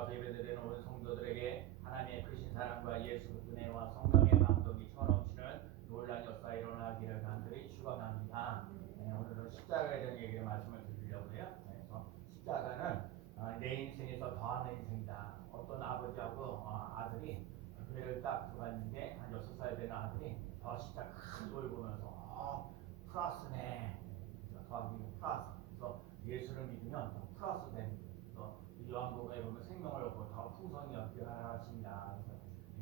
나와서 예배드리는 오늘 성도들에게 하나님의 크신 사랑과 예수 그리스도의 은혜와 성령의 감동이 쳐넘치는 놀란 역사 일어나기를 간절히 축원합니다. 오늘은 십자가에 대한 얘기를 말씀을 드리려고요. 그래서 십자가는 내 인생에서 더하는 인생이다. 어떤 아버지하고 아들이 교회를 딱 들어갔는데 한 6살 되는 아들이 십자가 큰 걸 보면서 플러스네. 더하기 플러스. 그래서 예수를 믿으면 더 플러스 되는 거예요. 요한복음에 보면 생명을 얻고 더 풍성히 얻게 하십니다.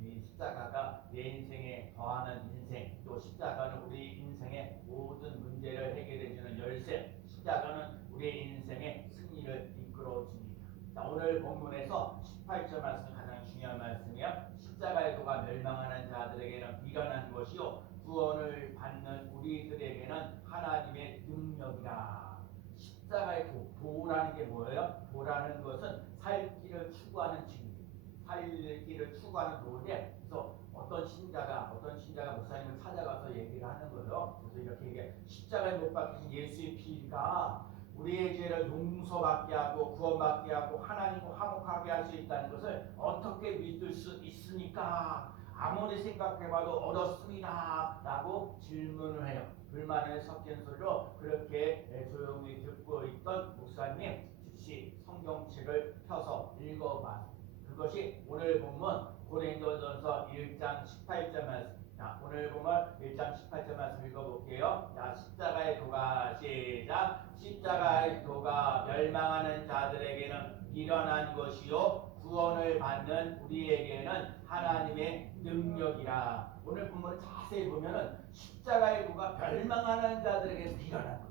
이 십자가가 내 인생에 더하는 인생, 또 십자가는 우리 인생의 모든 문제를 해결해주는 열쇠, 십자가는 우리 인생의 승리를 이끌어줍니다. 자, 오늘 본문에서 18절 말씀 가장 중요한 말씀이요. 십자가의 도가 멸망하는 자들에게는 미련한 것이요 구원을 받는 우리들에게는 하나님의 능력이라. 십자가의 도라는 게 뭐예요? 도라는 것은 살 길을 추구하는 진리, 살 길을 추구하는 도인데, 그래서 어떤 신자가 목사님을 찾아가서 얘기를 하는 거예요. 그래서 이렇게 얘기해. 십자가에 못 박히신 예수의 피가 우리의 죄를 용서받게 하고 구원받게 하고 하나님과 화목하게 할 수 있다는 것을 어떻게 믿을 수 있습니까? 아무리 생각해봐도 어렵습니다 라고 질문을 해요. 불만을 섞인 소리로 그렇게 조용히 듣고 있던 목사님이 즉시 성경책을 펴서 읽어봤습니다. 그것이 오늘 본문 고린도전서 1장 18절 말씀. 자, 오늘 본문 1장 18절 말씀 읽어볼게요. 자, 십자가의 도가 시작. 십자가의 도가 멸망하는 자들에게는 미련한 것이요 구원을 받는 우리에게는 하나님의 능력이라. 오늘 본문을 자세히 보면은 십자가의 도가 멸망하는 자들에게 미련한 거예요.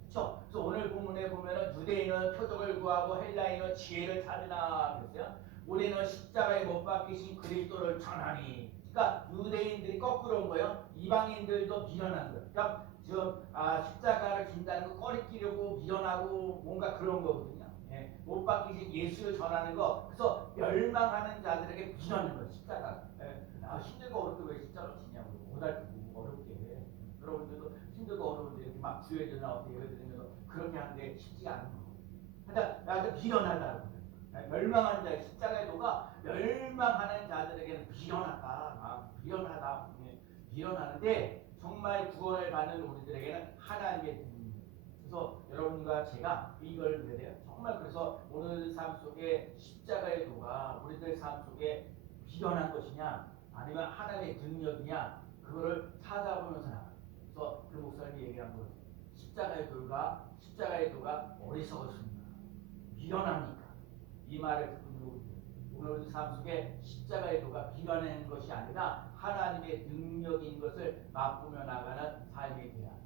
그렇죠? 그래서 오늘 본문에 보면은 유대인은 표적을 구하고 헬라인은 지혜를 찾으나 그랬어요. 우리는 십자가에 못 박히신 그리스도를 전하니. 그러니까 유대인들이 거꾸로 온 거예요. 이방인들도 미련한 거예요. 그러니까 지금 십자가를 진다는 거 꺼리끼려고 미련하고 뭔가 그런 거거든요. 못 박히신 예수를 전하는 거. 그래서 멸망하는 자들에게 미련한 거예요. 십자가. 힘들고 어렵게 왜 십자가를 지냐고. 고달프고 어렵게. 여러분들도 힘들고 어려운데 이렇게 막 주여져 나와서 예배드리면서 그렇게 하는데 쉽지가 않은 거예요. 그러니까 미련하다고. 멸망한 자, 십자가의 도가 멸망하는 자들에게는 미련하다. 미련하는데 정말 구원을 받는 우리들에게는 하나님의 능력. 그래서 여러분과 제가 이걸 믿어요. 정말 그래서 오늘 삶 속에 십자가의 도가 우리들 삶 속에 미련한 것이냐 아니면 하나님의 능력이냐 그거를 찾아보면서 나가요. 그래서 그 목사님이 얘기한 거예요. 십자가의 도가 어리석었습니다. 미련합니까? 이 말을 듣고 오늘 삶 속에 십자가의 도가 미련한 것이 아니라 하나님의 능력인 것을 맛보며 나가는 삶이 돼야 돼요.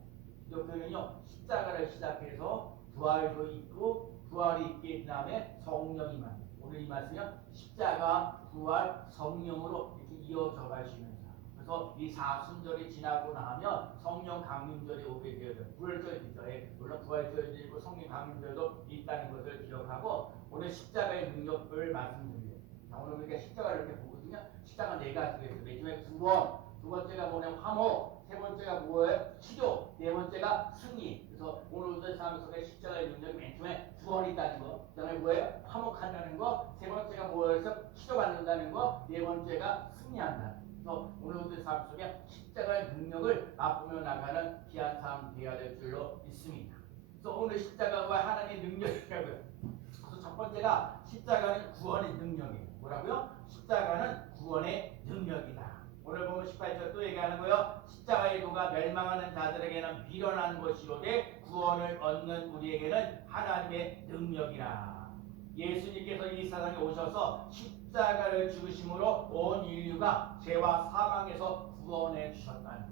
기독교는요 십자가를 시작해서 부활도 있고 부활이 있기 다음에 성령이 만. 오늘 이 말씀이요 십자가 부활 성령으로 이렇게 이어져 가시면서. 그래서 이 사순절이 지나고 나면 성령 강림절이 오게 되어요. 부활절이 있죠. 물론 부활절도 있고 성령 강림절도 있다는 것을 기억하고 오늘 십자가의 능력을 말씀드려요. 자, 오늘 우리가 십자가를 이렇게 보거든요. 십자가 네 가지가 있어요. 맨 처음에 구원, 두 번째가 뭐냐면 화목, 세 번째가 뭐예요? 치료, 네 번째가 승리. 그래서 오늘 우리 삶 속에 십자가의 능력이 맨 처음에 구원이 있다는 거, 그 다음에 뭐예요? 화목한다는 거, 세 번째가 뭐예요? 치료받는다는 거, 네 번째가 승리한다는 거. 그래서 오늘 우리 삶 속에 십자가의 능력을 맛보며 나가는 귀한 삶 되어야 될 줄로 믿습니다. 그래서 오늘 십자가와 하나님의 능력이라고요. 그래서 첫 번째가 십자가는 구원의 능력이에요. 뭐라고요? 십자가는 구원의 능력이다. 오늘 보면 18절 또 얘기하는 거예요. 십자가의 도가 멸망하는 자들에게는 미련한 것이로되 구원을 얻는 우리에게는 하나님의 능력이라. 예수님께서 이 세상에 오셔서 십자가를 죽으심으로 온 인류가 죄와 사망에서 구원해 주셨다는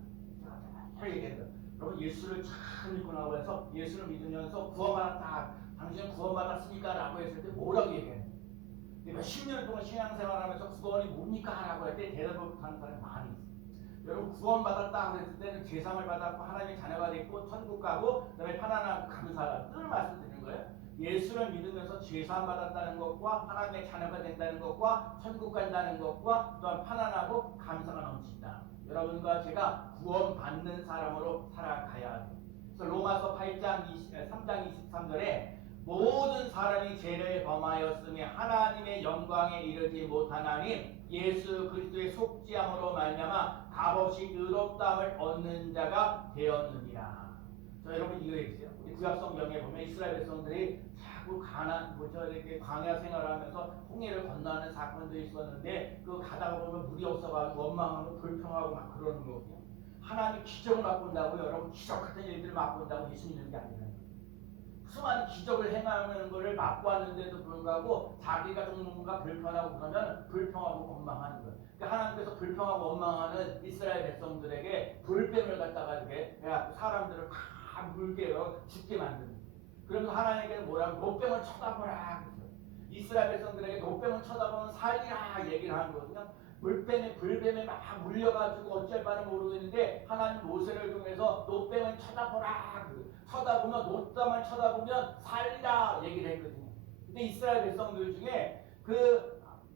거예요. 여러분 예수를 참 믿고 나와서 예수를 믿으면서 구원받았다. 당신은 구원받았습니까? 라고 했을 때 뭐라고 얘기해요? 몇십 년 동안 신앙생활하면서 구원이 뭡니까? 라고 할 때 대답을 못하는 사람이 많이 있어요. 여러분 구원받았다 그랬을 때는 죄상을 받았고 하나님의 자녀가 됐고 천국 가고 그다음에 편안하고 감사하다. 늘 말씀드리는 거예요. 예수를 믿으면서 죄사함 받았다는 것과 하나님의 자녀가 된다는 것과 천국 간다는 것과 또한 편안하고 감사가 넘친다. 여러분과 제가 구원받는 사람으로 살아가야 돼요. 그래서 로마서 8장 3장 23절에 모든 사람이 죄를 범하였으며 하나님의 영광에 이르지 못하나니 예수 그리스도의 속죄함으로 말미암아 값없이 의롭다함을 얻는 자가 되었느니라. 자, 여러분 이거 읽으세요. 우리 구약 성경에 보면 이스라엘 백성들이 자꾸 이렇게 광야 생활하면서 홍해를 건너는 사건도 있었는데 그 가다가 보면 물이 없어가지고 원망하고 불평하고 막 그러는 거거든요. 하나님이 기적을 맛본다고 여러분 기적 같은 일들을 맛본다고 예수 믿는 게 아니라 수많은 기적을 행하는 것을 맛보았는데도 불구하고 자기가 좀 뭔가 불편하고 그러면 불평하고 원망하는 거예요. 그러니까 하나님께서 불평하고 원망하는 이스라엘 백성들에게 불뱀을 갖다가 이렇게 해갖고 사람들을 다 물게요 죽게 만드는 거예요. 그러면서 하나님께서 뭐라고 노뱀을 쳐다보라 그랬어요. 이스라엘 백성들에게 노뱀을 쳐다보면 살리라 얘기를 하는 거거든요. 불뱀에 막 물려가지고 어쩔 바를 모르겠는데 하나님 모세를 통해서 노뱀을 쳐다보라 쳐다보면 노뱀을 쳐다보면 살리라 얘기를 했거든요. 근데 이스라엘 백성들 중에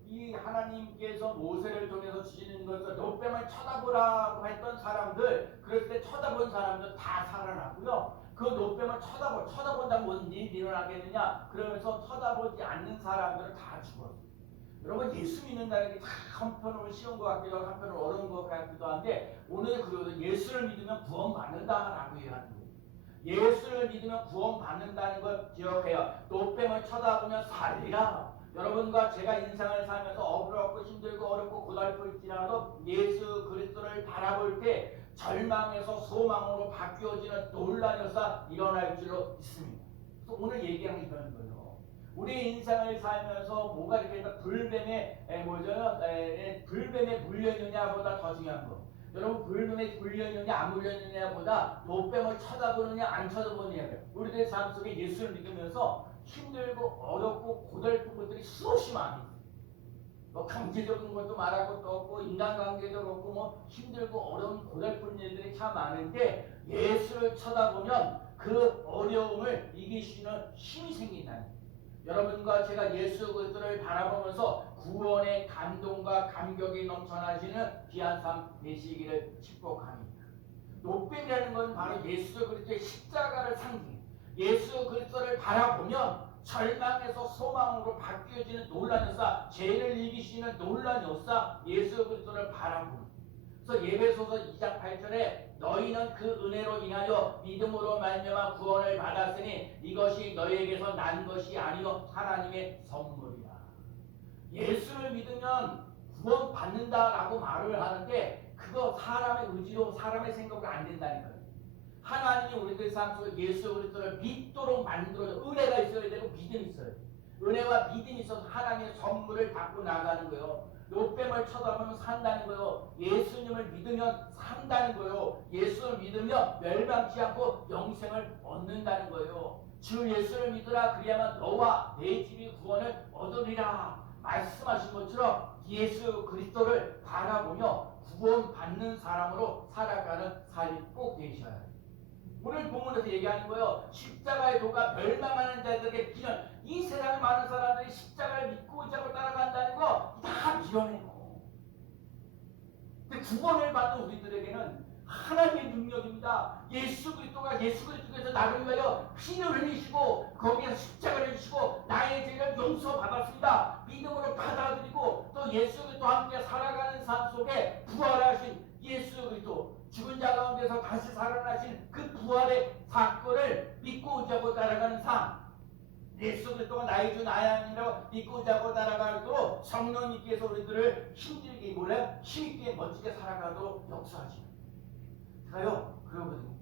이 하나님께서 모세를 통해서 주시는 것을 노뱀을 쳐다보라고 했던 사람들, 그럴 때 쳐다본 사람들 다 살아났고요. 그 노뱀을 쳐다본다면 무슨 일이 일어나겠느냐? 그러면서 쳐다보지 않는 사람들은 다 죽었어요. 여러분 예수 믿는다는 게 한편으로 쉬운 것 같기도 하고 한편으로 어려운 것 같기도 한데 오늘 그래도 예수를 믿으면 구원받는다라고 얘기하는 거예요. 예수를 믿으면 구원받는다는 걸 기억해요. 노뱀을 쳐다보면 살리라. 여러분과 제가 인생을 살면서 어렵고 힘들고 어렵고 고달플지라도 예수 그리스도를 바라볼 때 절망에서 소망으로 바뀌어지는 놀라운 역사 일어날 줄로 믿습니다. 그래서 오늘 얘기하는 이런 거예요. 우리 인생을 살면서 뭐가 이렇게 불뱀에 불뱀에 물렸느냐보다 더 중요한 거. 여러분 불뱀에 물렸느냐 안 물렸느냐보다 노뱀을 쳐다보느냐 안 쳐다보느냐예요. 우리들의 삶 속에 예수를 믿으면서 힘들고 어렵고 고달픈 것들이 수없이 많이 있어요. 뭐 경제적인 것도 말할 것도 없고 인간관계도 없고 뭐 힘들고 어려운 고달픈 일들이 참 많은데 예수를 쳐다보면 그 어려움을 이기시는 힘이 생긴다는 거예요. 여러분과 제가 예수 그리스도를 바라보면서 구원의 감동과 감격이 넘쳐나시는 귀한 삶 되시기를 축복합니다. 노뱀이라는 건 바로 예수 그리스도의 십자가를 상징해요. 예수 그리스도를 바라보면 절망에서 소망으로 바뀌어지는 놀라운 역사, 죄를 이기시는 놀라운 역사, 예수 그리스도를 바라보는. 그래서 예배소서 2장 8절에 너희는 그 은혜로 인하여 믿음으로 말미암아 구원을 받았으니 이것이 너희에게서 난 것이 아니요 하나님의 선물이라. 예수를 믿으면 구원 받는다라고 말을 하는데 그거 사람의 의지로 사람의 생각으로 안 된다니까요. 하나님이 우리들 삶 속에 예수 그리스도를 믿도록 만들어줘. 은혜가 있어야 되고 믿음이 있어야 돼. 은혜와 믿음이 있어서 하나님의 선물을 받고 나가는 거예요. 노뱀을 쳐다보면 산다는 거예요. 예수님을 믿으면 산다는 거예요. 예수를 믿으면 멸망치 않고 영생을 얻는다는 거예요. 주 예수를 믿으라 그리야만 너와 내 집이 구원을 얻으리라 말씀하신 것처럼 예수 그리스도를 바라보며 구원받는 사람으로 살아가는 삶이 꼭 되셔야 해요. 오늘 본문에서 얘기하는 거예요. 십자가의 도가 멸망하는 자들에게 비는 이 세상에 많은 사람들이 십자가를 믿고 의자고 따라간다는 거 다 미련해요. 근데 구원을 받는 우리들에게는 하나님의 능력입니다. 예수 그리스도께서 나를 위하여 피를 흘리시고 거기에 십자가를 지시고 나의 죄를 용서받았습니다. 믿음으로 받아들이고 또 예수 그리스도와 함께 살아가는 삶 속에 부활하신 예수 그리스도 죽은 자 가운데서 다시 살아나신 그 부활의 사건을 믿고 의지하고 따라가는 삶, 예수 그리스도가 나의 주 나의 하나님이라고 믿고 의지하고 따라가도록 성령님께서 우리들을 힘있게 멋지게 살아가도록 역사하십니다. 제가요 그러거든요.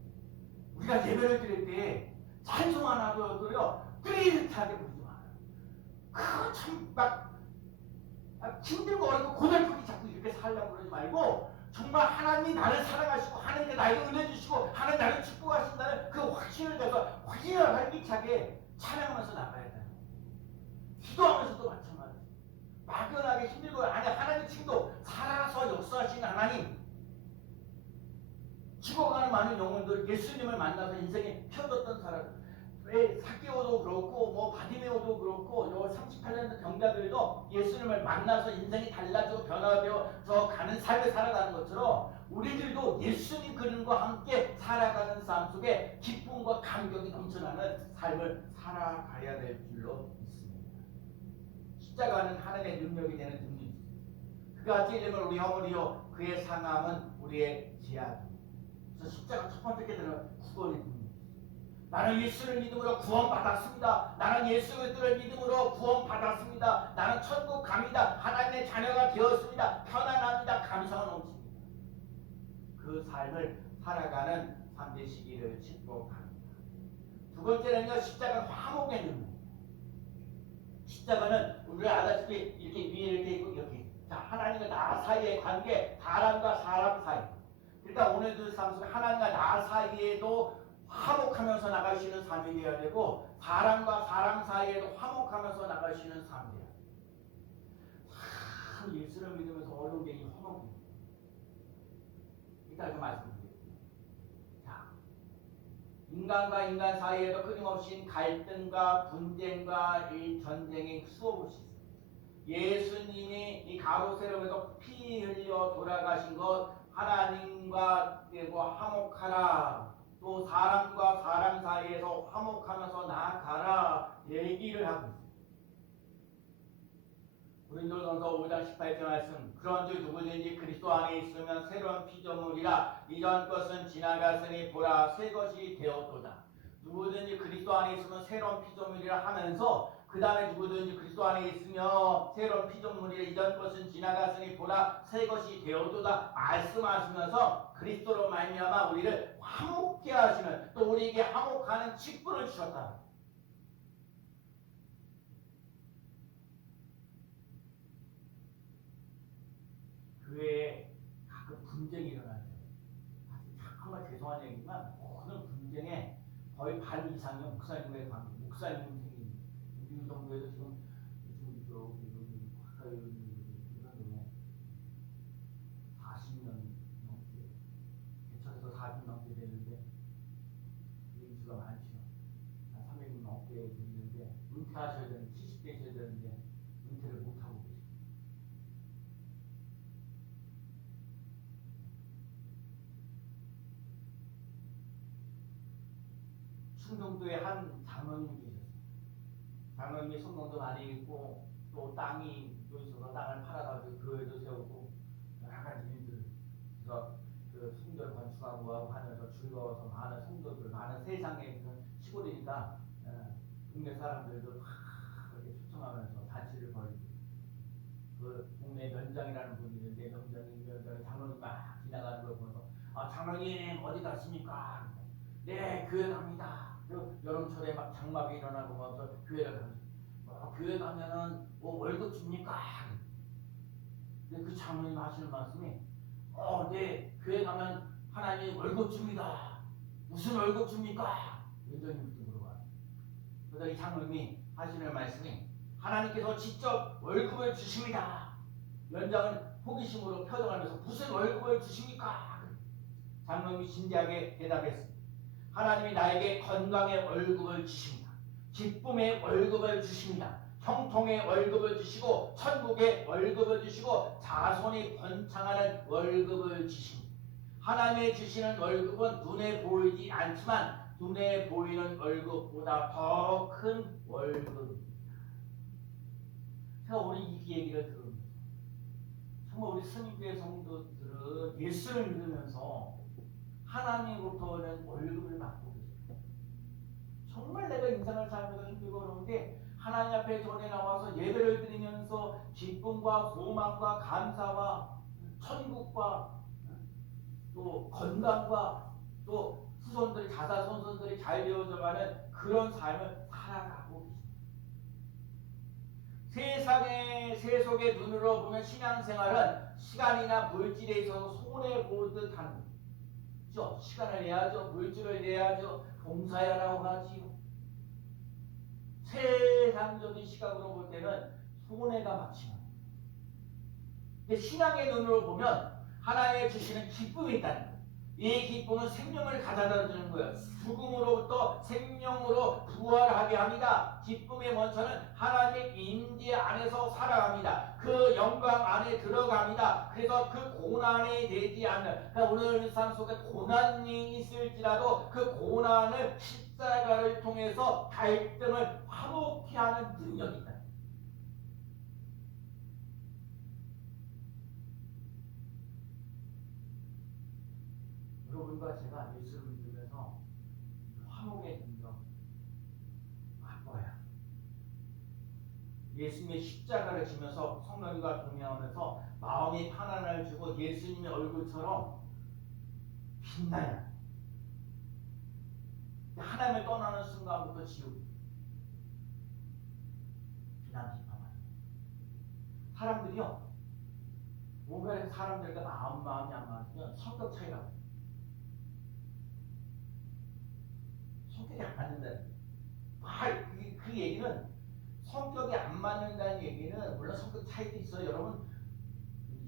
우리가 예배를 드릴 때 찬송 하나도 뚜릿하게 부르지 마요. 그거 참막 힘들고 어렵고 고달프게 자꾸 이렇게 살려고 그러지 말고 정말 하나님이 나를 사랑하시고 하나님이 나에게 은혜 주시고 하나님 나를 축복하신다는 그 확신을 가서 확신을 활기차게 찬양하면서 나가야 돼요. 기도하면서도 마찬가지예요. 막연하게 힘들고 아니 하나님 지금도 살아서 역사하시는 하나님, 죽어가는 많은 영혼들 예수님을 만나서 인생에 펴졌던 사람, 사케오도 그렇고 뭐 바디메오도 그렇고 요 38년 경자들도 예수님을 만나서 인생이 달라지고 변화되어서 가는 삶을 살아가는 것처럼 우리들도 예수님 그림과 함께 살아가는 삶 속에 기쁨과 감격이 넘쳐나는 삶을 살아가야 될 줄로 믿습니다. 십자가는 하나님의 능력이 되는 능력입니다. 그가 찔림을 우리 허물이요 그의 상함은 우리의 지하입니다. 그래서 십자가 첫 번째 깨달은 구원의 능력. 나는 예수를 믿음으로 구원받았습니다. 나는 예수를 믿음으로 구원받았습니다. 나는 천국 갑니다. 하나님의 자녀가 되었습니다. 편안합니다. 감사가 넘칩니다. 그 삶을 살아가는 삶 되시기를 축복합니다. 두 번째는요, 십자가는 화목의 능력. 십자가는 우리가 알다시피 이렇게 위에 이렇게 있고 이렇게. 자, 하나님과 나 사이의 관계, 사람과 사람 사이. 그러니까 오늘도 삶 속에 하나님과 나 사이에도 화목하면서 나가시는 삶이 되어야 되고 사람과 사람 사이에도 화목하면서 나가시는 삶이 되어야 돼요. 참 예수를 믿으면서 어려운 게 이 화목입니다. 이따 좀 말씀드리겠습니다. 자, 인간과 인간 사이에도 끊임없이 갈등과 분쟁과 이 전쟁이 수없이 있습니다. 예수님이 이 가로세로에서 피 흘려 돌아가신 것 하나님과 화목하라. 또 사람과 사람 사이에서 화목하면서 나아가라 얘기를 하고 있습니다. 고린도전서 5장 18절 말씀 그런즉 누구든지 그리스도 안에 있으면 새로운 피조물이라 이전 것은 지나갔으니 보라 새 것이 되었도다. 누구든지 그리스도 안에 있으면 새로운 피조물이라 하면서 그 다음에 누구든지 그리스도 안에 있으며 새로운 피조물이라 이전 것은 지나갔으니 보라 새 것이 되었도다 말씀하시면서 그리스도로 말미암아 우리를 화목케 하시는 또 우리에게 화목하는 직분을 주셨다. 그 외에 가끔 분쟁이 일어나요. 정말 죄송한 얘기지만 모든 분쟁에 거의 반 이상이 목사님과의 관계, 목사님 생깁니다. 우리 정부에도 지금 여기 가까이 이런 데에 40년 넘게 개척해서 40년 넘게 됐는데 인수가 많죠. 한 300년 넘게 됐는데 은퇴하셔야 되는데 70대셔야 되는데 은퇴를 못하고 계십니다. 충청도에 한 장로님이 계셨어요. 장로님이 성경도 많이 읽고 또 땅이 또 있어서 땅을 팔아가지고 교회도 세우고 여러 가지 일들을 그래서 그 성전을 건축하고 하면서 즐거워서 많은 성도들 많은 세상에 시골이니까 동네 사람들도 다 그렇게 초청하면서 잔치를 벌이고 그 동네 면장이라는 분이 있는데 면장이 장로님 막 지나가는 걸 보면서 장로님 어디 가십니까? 네 교회 갑니다. 여름철에 막 장막이 일어나고 막 교회를 갑니다. 교회 가면은 뭐 월급 줍니까? 근데 그 장로님 하시는 말씀이 네 교회 가면 하나님 월급 줍니다. 무슨 월급 줍니까? 연장님부터 물어봐요. 그래서 이 장로님이 하시는 말씀이 하나님께서 직접 월급을 주십니다. 연장은 호기심으로 표정하면서 무슨 월급을 주십니까? 장로님이 진지하게 대답했습니다. 하나님이 나에게 건강의 월급을 주십니다. 기쁨의 월급을 주십니다. 형통의 월급을 주시고 천국의 월급을 주시고 자손이 번창하는 월급을 주십니다. 하나님이 주시는 월급은 눈에 보이지 않지만 눈에 보이는 월급보다 더 큰 월급입니다. 제가 오늘 이 얘기를 들으면서 정말 우리 스님교회 성도들은 예수를 믿으면서 하나님으로부터 오는 월급을 받고 계십니다. 정말 내가 인생을 살면서 힘들고 그러는데 하나님 앞에 전에 나와서 예배를 드리면서 기쁨과 소망과 감사와 천국과 또 건강과 또 후손들이 자손들이 잘 되어져가는 그런 삶을 살아가고 계십니다. 세상의 세속의 눈으로 보면 신앙생활은 시간이나 물질에 있어서 손해보듯 하는 거예요. 그렇죠? 시간을 내야죠. 물질을 내야죠. 봉사하라고 하지요. 세상적인 시각으로 볼 때는 손해가 막심합니다. 근데 신앙의 눈으로 보면 하나님의 주시는 기쁨이 있다는 거예요. 이 기쁨은 생명을 가져다 주는 거예요. 죽음으로부터 생명으로 부활하게 합니다. 기쁨의 원천은 하나님의 임재 안에서 살아갑니다. 그 영광 안에 들어갑니다. 그래서 그 고난에 되지 않는, 그러니까 오늘 삶 속에 고난이 있을지라도 그 고난을 십자가를 통해서 갈등을 화목케 하는 능력이 있다. 여러분과 제가 예수를 믿으면서 화목의 능력 맛봐야, 예수님의 십자가를 지면서 성령과 동행하면서 마음이 편안을 주고 예수님의 얼굴처럼 빛나야, 하나님을 떠나는 순간부터 지옥, 비난 비판만. 사람들이요, 뭔가 사람들과 마음이 안 맞으면 성격 차이가, 성격이 안 맞는다는, 그 얘기는, 성격이 안 맞는다는 얘기는, 물론 성격 차이도 있어요. 여러분,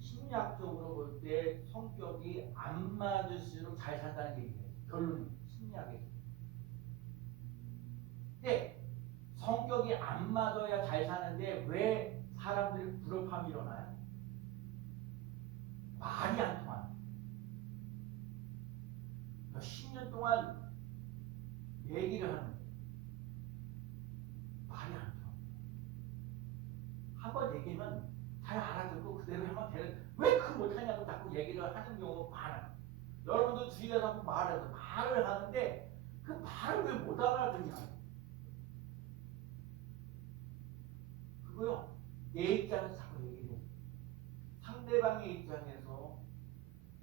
심리학적으로 볼 때 성격이 안 맞을수록 잘 산다는 얘기예요. 결론은 심리학에서. 근데 성격이 안 맞아야 잘 사는데 왜 사람들이 불협화음이 일어나요? 말이 안 통하는. 10년 동안 얘기를 하는데 말이 안 통합니다. 한번 얘기면 잘 알아듣고 그대로 하면 되는, 왜 그 못하냐고 자꾸 얘기를 하는 경우가 많아요. 여러분도 주위에서 한번 말을 하는데 그 말을 왜 못 알아듣냐. 그거요, 내 입장에서 자꾸 얘기를 해. 상대방의 입장에서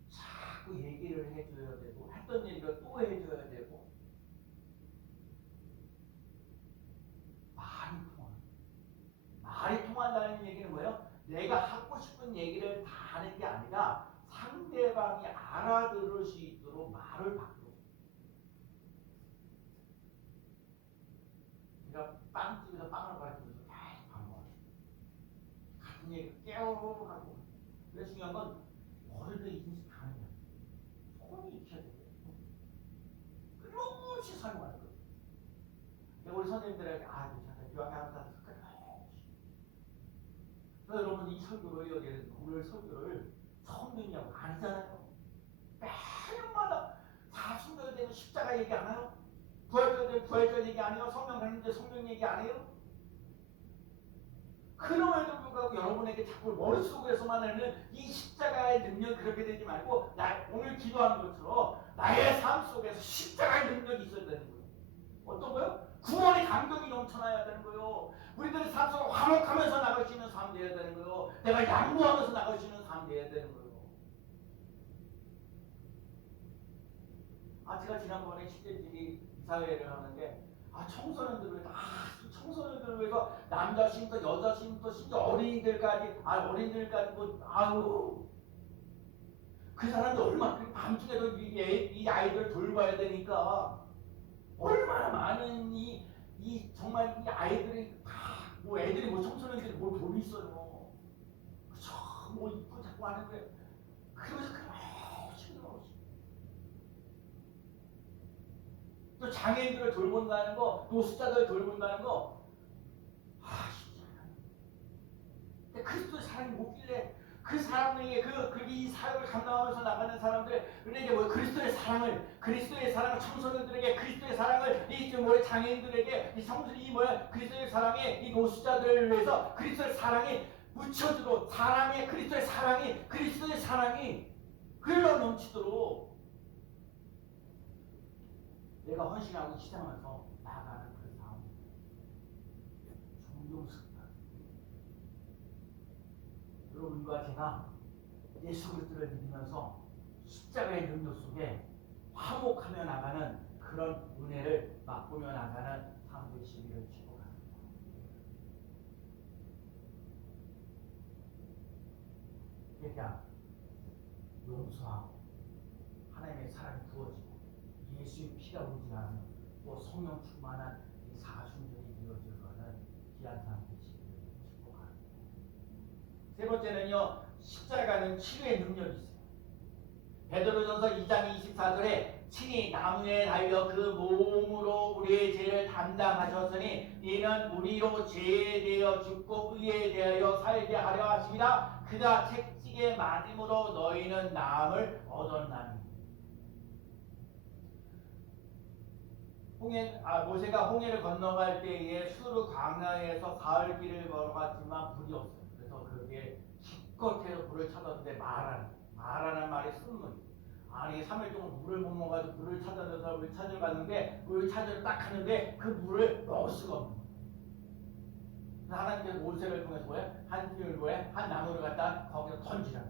자꾸 얘기를 해줘야 되고, 했던 얘기를 또 해줘야 되고, 말이 통한다는 얘기는 뭐예요? 내가 하고 싶은 얘기를 다 하는 게 아니라 상대방이 알아들을 수 있도록 말을 바꾸고. 제가 빵집에서 빵을 가르치면서 계속 반복해요. 같은 얘기를 깨우고 하고. 그래서 중요한 건 머리를 인식 가는 거예요. 손이 익혀야 돼요. 끊임없이 사용하는 거예요. 우리 선생님들에게 괜찮다, 교황이 한다, 여러분 이 설교를, 오늘 설교를 처음 듣냐고 아니잖아요. 매년마다 사순절 되면 십자가 얘기 안 해요? 부활절 되면 부활절 얘기 안 해요? 성령 가는데 성령 얘기 안 해요? 그럼에도 불구하고 여러분에게 자꾸 머릿속에서만 하는 이 십자가의 능력, 그렇게 되지 말고 오늘 기도하는 것처럼 나의 삶 속에서 십자가의 능력이 있어야 되는 거예요. 어떤 거요? 구원의 감격이 넘쳐나야 되는 거예요. 우리들의 삶 속에 화목하면서 나갈 수 있는 삶 되어야 되는 거예요. 내가 양보하면서 나갈 수 있는 삶 되어야 되는 거예요. 제가 지난번에 10대들이 이사회를 하는데, 청소년들을 청소년들을 위해서 남자 쉼터, 여자 쉼터, 심지어 어린이들까지, 어린이들까지 그 사람들 얼마나 밤중에도 이 아이들 돌봐야 되니까 얼마나 많은 정말 이 아이들이 애들이 청소년들이 돈이 있어요. 그쵸? 입고 자꾸 하는데, 그러면서 힘들어. 또 장애인들을 돌본다는 거, 노숙자들을 돌본다는 거, 쉽지 않아요. 근데 그리스도의 사랑이 못길래 그 사람들에게 이 사역을 감당하면서 나가는 사람들에게 그리스도의 사랑을 청소년들에게, 그리스도의 사랑을 장애인들에게, 그리스도의 사랑에 이 노숙자들을 위해서 그리스도의 사랑이 묻혀주도록, 그리스도의 사랑이 흘러 넘치도록 내가 헌신하고 희생하면서 나아가는 그 삶, 존경스럽다. 여러분과 제가 예수 그리스도를 믿으면서 십자가의 능력 속에 화목하며 나가는 그런 은혜를 맛보며 나가는 삶 되시기를 축복합니다. 그러니까 용서하고 하나님의 사랑이 부어지고 예수의 피가 움직이는 또 성령 충만한 이 사순절이 이루어질 거는 귀한 삶 되시기를 축복합니다. 세 번째는요, 십자가는 치료의 능력이 있어요. 베드로전서 2장 24절에 친히 나무에 달려 그 몸으로 우리의 죄를 담당하셨으니 이는 우리로 죄에 대하여 죽고 의에 대하여 살게 하려 하심이라. 그가 채찍에 맞음으로 너희는 나음을 얻었나니. 모세가 홍해를 건너갈 때에 수르 광야에서 가을 길을 걸어갔지만 불이 없어요. 그래서 그게 기껏해서 불을 찾았는데 마라는 말이 쓴물. 아니 3일 동안 물을 못 먹어가지고 물을 찾아서 물 찾으러 갔는데 물 찾으러 딱 하는데 그 물을 먹을 수가 없는 거예요. 하나님께서 모세를 통해서 뭐야? 한 나무를 갖다 거기서 던지라.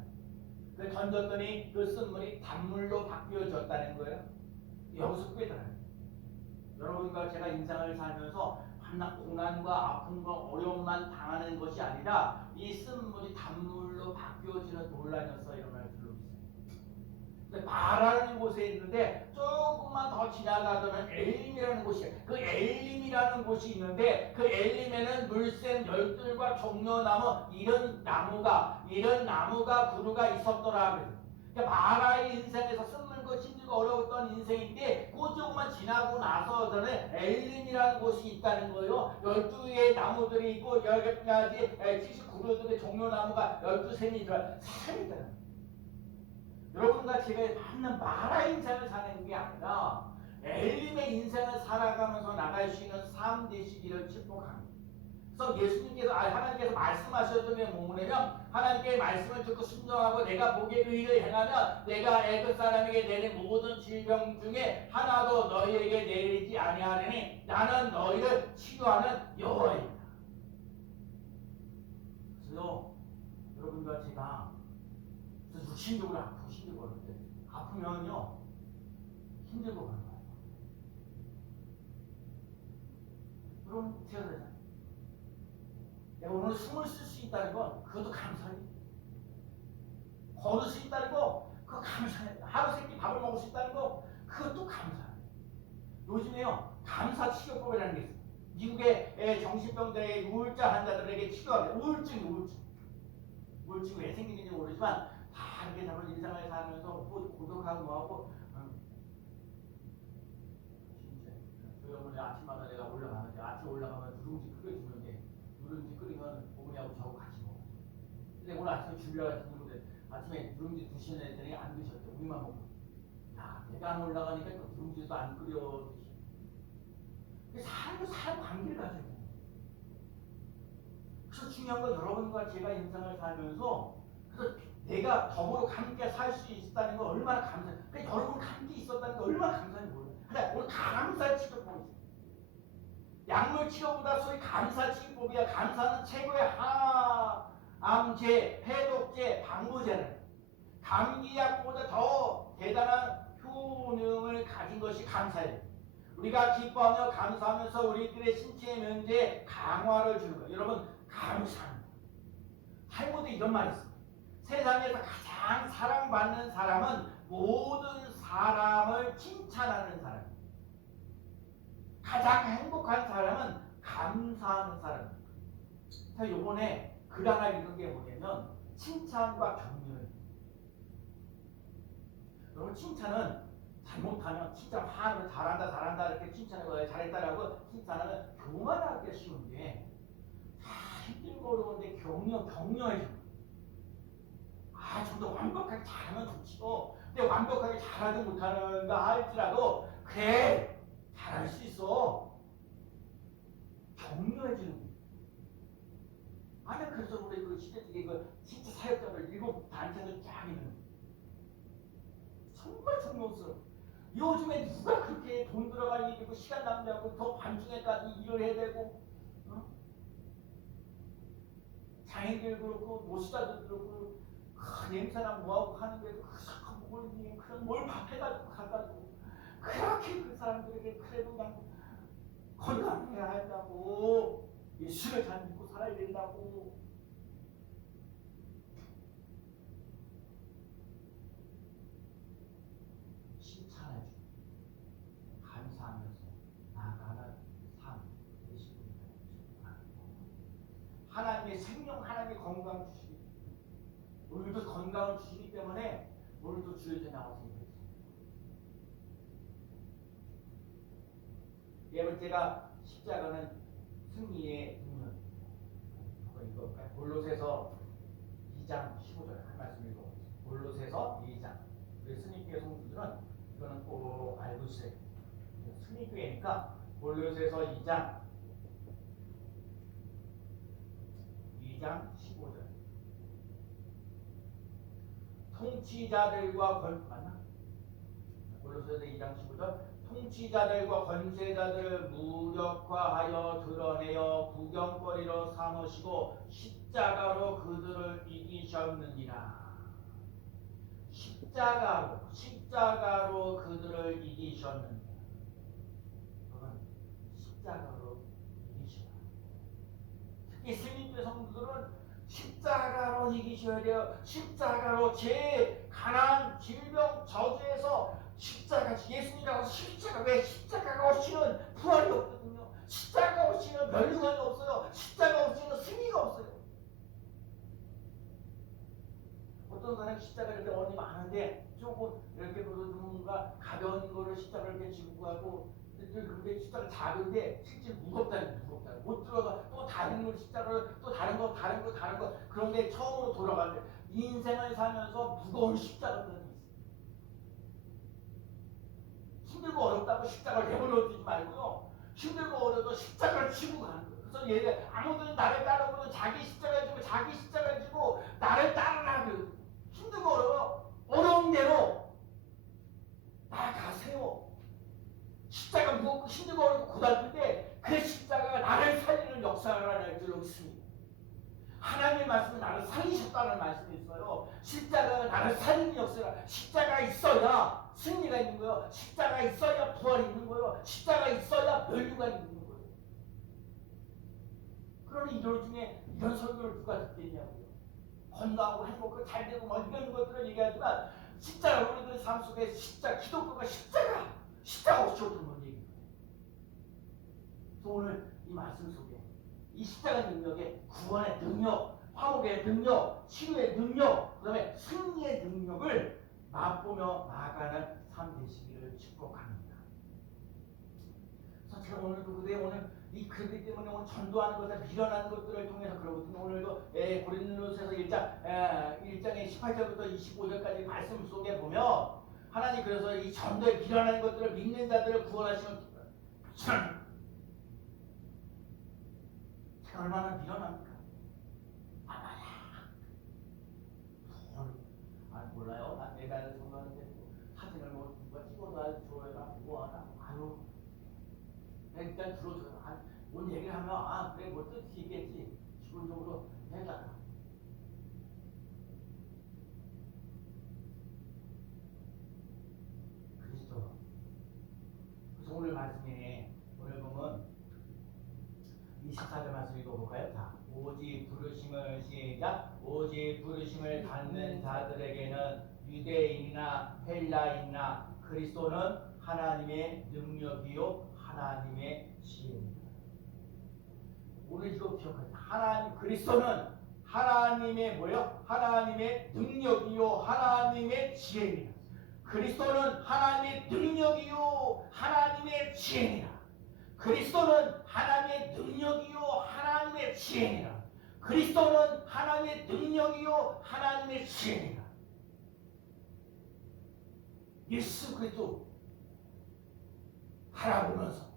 그 던졌더니 그 쓴물이 단물로 바뀌어졌다는 거예요. 여기서 깨달아요. 여러분과 제가 인생을 살면서 고난과 아픔과 어려움만 당하는 것이 아니라 이 쓴물이 단물로 바뀌어지는 논란이었어. 이런 말을 들고 있어요. 마라는 곳에 있는데 조금만 더 지나가더니 엘림이라는 곳이에요. 그 엘림이라는 곳이 있는데 그 엘림에는 물샘 열들과 종려나무 이런 나무가 그루가 있었더라. 그러니까 마라의 인생에서 쓴물고 힘들고 어려웠던 인생인데 그 조금만 지나고 나서는 엘림이라는 곳이 있다는 거예요. 12개의 나무들이 있고 10가지 79그루들의 종려나무가 12샘이 들어요. 살이잖아요. 여러분과 제가 받는 마라 인생을 사는 게 아니라 엘림의 인생을 살아가면서 나갈 수 있는 삶 되시기를 축복합니다. 그래서 예수님께서 하나님께서 말씀하셨던 게 뭐냐면 하나님께 말씀을 듣고 순종하고 내가 보기에 의를 행하면 내가 애굽 사람에게 내린 모든 질병 중에 하나도 너희에게 내리지 아니하리니 나는 너희를 치료하는 여호와이다. 그래서 여러분과 제가 육신적으로 힘들고 그럴 때 아프면요 힘들고 그런 거예요. 그럼 제가 그러잖아요. 내가 오늘 숨을 쉴 수 있다는 건 그것도 감사해. 걸을 수 있다는 거 그거 감사해. 하루 세끼 밥을 먹을 수 있다는 거 그것도 감사해. 요즘에요 감사 치료법이라는 게 있어요. 미국의 정신병자의 우울증 환자들에게 치료하는 우울증이 왜 생기는지 모르지만 다 이렇게 저런 일상을 살면서 고독하고 뭐하고 진짜 저희 어머니 아침마다 내가 올라가는데 아침 올라가면 누룽지 끓여주는데 누룽지 끓이면 어머니하고 저하고 같이 먹어요. 근데 오늘 아침에 준비하고 누룽지 아침에 누룽지 드시는 애들이 안 드셨대. 우리만 먹고. 야 내가 안 올라가니까 또 누룽지도 안 끓여 드시고. 사람 관계를 가져야 돼요. 그래서 중요한 건 여러분과 제가 인생을 살면서 그래서 내가 더불어 함께 살 수 있다는 건 얼마나 감사해. 그러니까 여러분 함께 있었다는 게 얼마나 감사한지 몰라요. 그러니까 오늘 감사 치료법이 있어요. 약물 치료보다 소위 감사 치료법이야. 감사는 최고의 항암제, 해독제, 방부제는 감기약보다 더 대단한 효능을 가진 것이 감사예요. 우리가 기뻐하며 감사하면서 우리들의 신체 면제에 강화를 주는 거예요. 여러분 감사합니다. 탈무드에 이런 말이 있습니다. 세상에서 가장 사랑받는 사람은 모든 사람을 칭찬하는 사람입니다. 가장 행복한 사람은 감사하는 사람입니다. 자, 요번에 글 하나 읽은 게 뭐냐면 칭찬과 격려예요. 여러분 칭찬은 잘못하면 진짜 하면 잘한다 이렇게 칭찬하고 잘했다라고 칭찬하면 교만하기 쉬운데 다 힘들고 어려운데 격려해줘. 좀 더 완벽하게 잘하면 좋지요. 근데 완벽하게 잘하지 못하는가 할지라도 그래 잘할 수 있어. 격려해주는 거예요. 아니 그래서 우리 그 시대적인 그 진짜 사역자들 7단체를 쫙 있는 정말 존경스러워. 요즘에 누가 그렇게 돈 들어갈 일이고 시간 낭비하고 더 밤중에까지 일을 해야 되고 장애인들 그렇고 노숙자들 그렇고 냄새나 뭐하고 하는데도 뭘 밥해가지고 갖다주고 그렇게 그 사람들에게 그래도 그냥 건강해야 한다고 예수를 잘 믿고 살아야 된다고 칭찬해주고 감사하면서 나아가는 삶 되시길 바랍니다. 하나님의 생명, 하나님의 건강 주시기 우리도 건강을 주시기 때문에 오늘도 주일에 나와서 얘기했죠. 네 번째가 십자가는 승리의 능력. 이거 골로새서 2장 15절 한 말씀 읽어보세요. 골로새서 2장. 우리 스님교회 성도들은 이거는 꼭 알고 있어요. 스님교회니까 골로새서 2장 15절. 통치자들과 맞나? 골로새서 2장 15절. 통치자들과 권세자들을 무력화하여 드러내어 구경거리로 삼으시고 십자가로 그들을 이기셨느니라. 십자가로 그들을 이기셨느니라. 그건 십자가로 이기셔라. 특히 스님교 성도들은 십자가로 이기셔야 돼요. 십자가로 제 가난, 질병, 저주에서 십자가, 예수님이라고 십자가, 왜 십자가가 없이는 부활이 없거든요. 십자가 없이는 멸류관이 없어요. 십자가 없이는 승리가 없어요. 어떤 사람이 십자가 이렇게 원이 많은데 조금 이렇게 뭔가 가벼운 거를 십자가를 이렇게 지고 가고 근데 십자가 작은데 실제 무겁다. 못 들어가 또 다른 걸 십자가를 또 다른 거 그런데 처음으로 돌아갈 때 인생을 살면서 무거운 십자가들이 있어요. 힘들고 어렵다고 십자가를 내버려 두지 말고요. 힘들고 어려도 십자가를 지고 가는 거예요. 그래서 얘네 아무도 나를 따라오면 자기 십자가 지고 나를 따르라고. 힘들고 어려운 대로 나가세요. 십자가 무겁고 힘들고 어렵고 고달플 때 그 십자가가 나를 살리는 역사를 할 줄 믿습니다. 하나님의 말씀은 나를 살리셨다는 말씀이 있어요. 십자가가 나를 살리는 역사가 십자가 있어야 승리가 있는 거예요. 십자가 있어야 부활이 있는 거예요. 십자가 있어야 멸류가 있는 거예요. 그러면 이들 중에 이런 설교를 누가 듣겠냐고요. 건강하고 행복하고 잘되고 뭐 이런 것들을 얘기하지만 십자가 우리들 삶 속에 기독교가 십자가 없이 어떤 건 얘기해요. 그래서 오늘 이 말씀 속에 이 십자가 능력의 구원의 능력, 화목의 능력, 치유의 능력, 그 다음에 승리의 능력을 맛보며 나아가는 삶 되시기를 축복합니다. 그래서 제가 오늘도 오늘 그렇기 때문에 오늘 전도하는 것을 밀어나는 것들을 통해서 그러거든요. 오늘도 고린도서에서 1장의 18절부터 25절까지 말씀 속에 보면 하나님 그래서 이 전도에 밀어나는 것들을 믿는 자들을 구원하시는 제가 얼마나 밀어납니까? 몰라요. 난 내가 아는 정도하는데 사진을 뭐 누가 찍어도 줘야 뭐하나? 일단 들어줘요. 뭔 얘기를 하면 그래 뭐 뜻이 있겠지. 기본적으로 해달라. 그리스도. 그래서 오늘 말씀에 오늘 보면 24절 말씀 읽어볼까요? 자, 오직 부르심을 시작. 오직 부르심을 받는 자들에게는 유대인이나 헬라인이나 그리스도는 하나님의 능력이요 하나님의 지혜입니다. 오늘 이거 기억하세요. 그리스도는 하나님의 뭐요? 하나님의 능력이요 하나님의 지혜입니다. 그리스도는 하나님의 능력이요 하나님의 지혜입니다. 그리스도는 하나님의 능력이요 하나님의 지혜니라. 그리스도는 하나님의 능력이요 하나님의 지혜니라. 예수 그리스도 바라보면서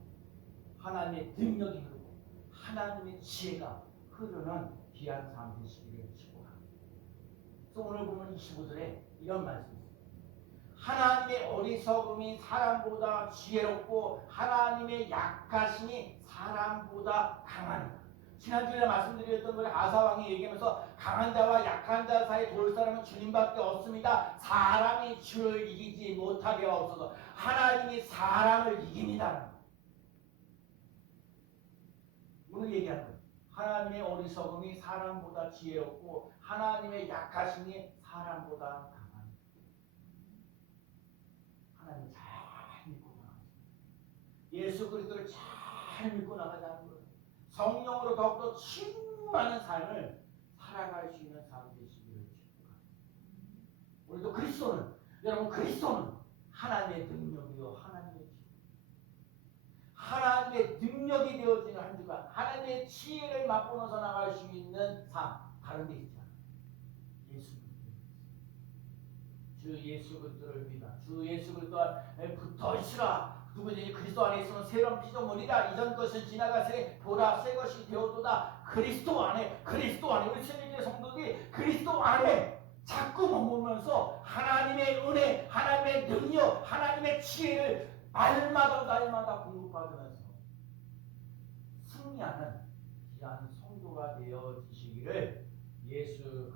하나님의 능력이 흐르고 하나님의 지혜가 흐르는 귀한 삶 되시기를 축복합니다. 그래서 오늘 보면 25절에 이런 말씀이 있습니다. 하나님의 어리석음이 사람보다 지혜롭고 하나님의 약하심이 사람보다 강하니라. 지난주에 말씀드렸던 걸 아사왕이 얘기하면서 강한 자와 약한 자 사이 도울 사람은 주님밖에 없습니다. 사람이 주를 이기지 못하게 하옵소서. 하나님이 사람을 이깁니다. 오늘 얘기하는 거예요. 하나님의 어리석음이 사람보다 지혜롭고 하나님의 약하심이 사람보다 강합니다. 하나님 잘 믿고 나가자. 예수 그리스도를 잘 믿고 나가자는 거예요. 성령으로 더욱더 충만한 삶을 살아갈 수 있는 삶 되시기를 축복합니다. 우리도 그리스도는, 여러분 그리스도는 하나님의 능력이요 하나님의 능력이 되어지는 한 주간, 하나님의 지혜를 맛보면서 나갈 수 있는 삶, 다른 데 있잖아. 주 예수 그리스도를 믿어. 주 예수 그리스도에 붙어 있으라. 누구든지 그리스도 안에 있으면 새로운 피조물이라. 이전 것은 지나가세 보라 새 것이 되어도다. 그리스도 안에 우리 신의 성도들이 그리스도 안에 자꾸 머물면서 하나님의 은혜, 하나님의 능력, 하나님의 지혜를 날마다 공급받으면서 승리하는 귀한 성도가 되어지시기를 예수